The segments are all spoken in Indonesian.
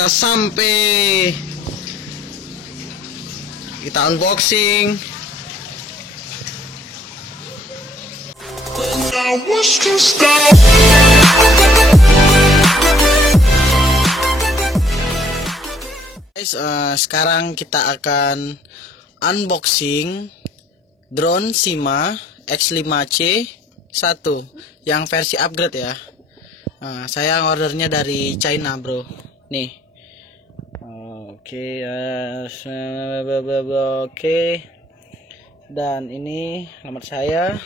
udah sampai. Kita unboxing. Guys, sekarang kita akan unboxing drone Shima X5C 1 yang versi upgrade ya. Saya ordernya dari China, bro. Nih. Oke. Dan ini alamat saya.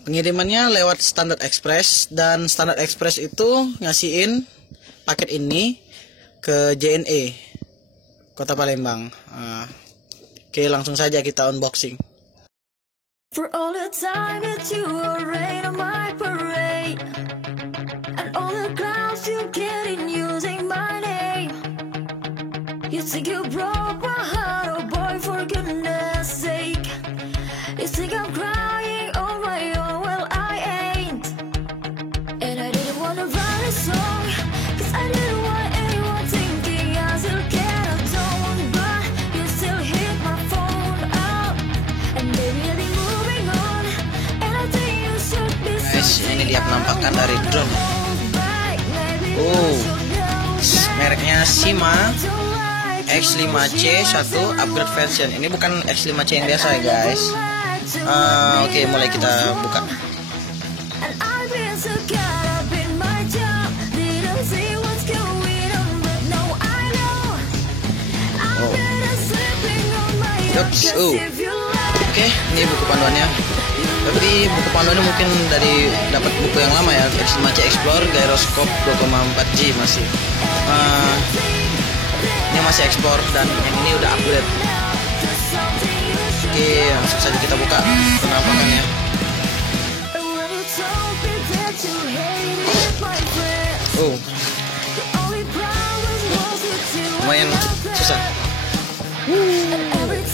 Pengirimannya lewat Standard Express, dan Standard Express itu ngasihin paket ini ke JNE Kota Palembang. Oke, langsung saja kita unboxing. For all the time that you were rain on my parade, and all the clouds you get in using my name, you think you broke my heart, oh boy, for goodness sake. You think I'm crying on my own, well I ain't. And I didn't wanna write a song, cause I didn't want anyone thinking I still care, I don't, but you still hit my phone up. And baby I've been moving on, and I think you should be. Guys, ini dia penampakan dari drone. Mereknya Shima X5C 1 upgrade version. Ini bukan X5C yang biasa ya guys. Oke, mulai kita buka. Oke, ini buku panduannya. Tapi buku panduannya mungkin dari dapat buku yang lama ya, X5C Explore Gyroscope 2,4G masih. Ini masih ekspor dan yang ini udah upgrade. Oke, langsung saja kita buka penampakannya. Lumayan susah.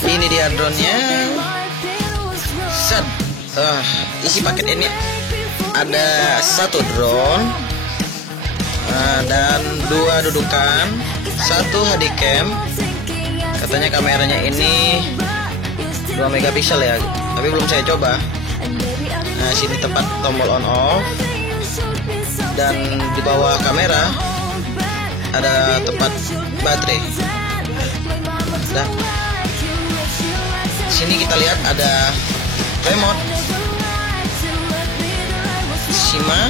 Ini dia drone-nya. Set. Isi paket ini ada 1 drone dan 2 dudukan, 1 handycam. Katanya kameranya ini 2 megapiksel ya, tapi belum saya coba. Nah, sini tempat tombol on off, dan di bawah kamera ada tempat baterai. Nah, sini kita lihat ada remote Shima.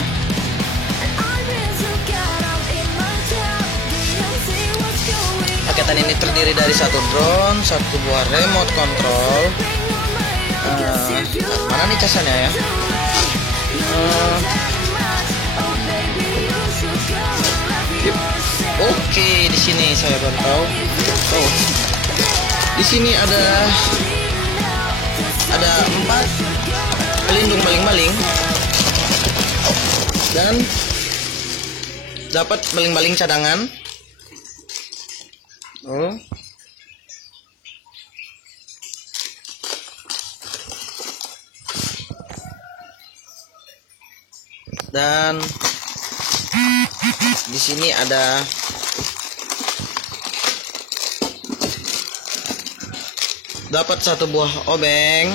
Paketan ini terdiri dari 1 drone, 1 buah remote control. Mana nih casannya ya? Oke, di sini saya baru tahu. Di sini ada 4 pelindung baling-baling dan dapat baling-baling cadangan. Dan di sini ada dapat 1 buah obeng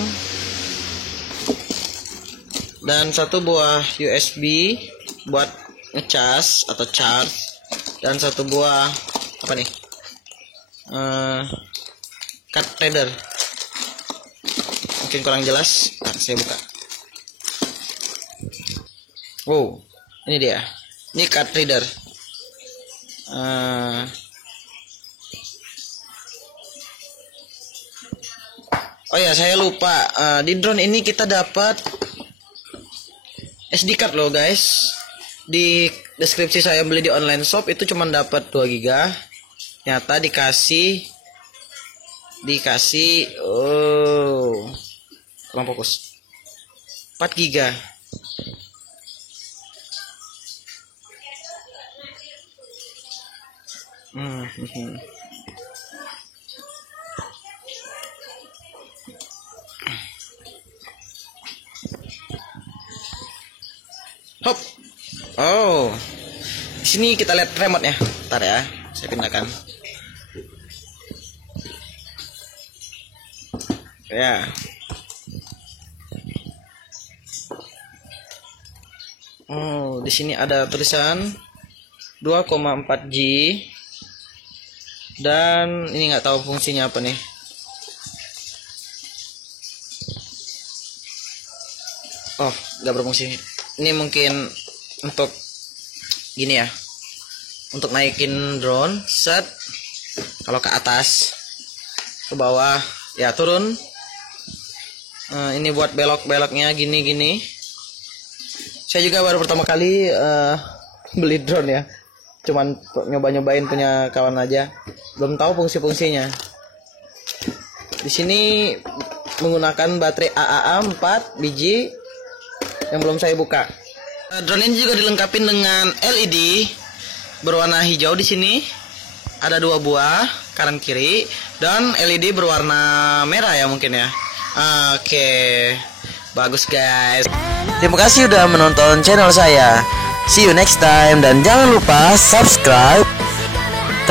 dan 1 buah USB buat ngecas atau charge, dan 1 buah apa nih? Card reader. Mungkin kurang jelas. Nah, saya buka. Ini dia. Ini card reader. Oh ya, saya lupa. Di drone ini kita dapat SD card loh guys. Di deskripsi saya beli di online shop itu cuma dapat 2 GB. Nyata dikasih kurang fokus, 4 GB. Hop. Oh, Di sini kita lihat remote-nya. Bentar ya, saya pindahkan. Ya. Oh, di sini ada tulisan 2,4G dan ini nggak tahu fungsinya apa nih. Oh, nggak berfungsi. Ini mungkin untuk gini ya, untuk naikin drone, set kalau ke atas, ke bawah, ya turun. Ini buat belok-beloknya gini-gini. Saya juga baru pertama kali beli drone ya, cuman nyoba-nyobain punya kawan aja, belum tahu fungsi-fungsinya. Di sini menggunakan baterai AAA 4 biji yang belum saya buka. Drone ini juga dilengkapi dengan LED berwarna hijau. Di sini ada 2 buah kanan kiri dan LED berwarna merah ya mungkin ya. Oke, bagus guys. Terima kasih udah menonton channel saya. See you next time dan jangan lupa subscribe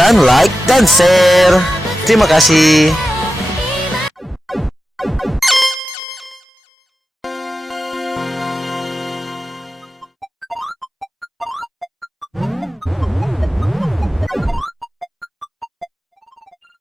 dan like dan share. Terima kasih.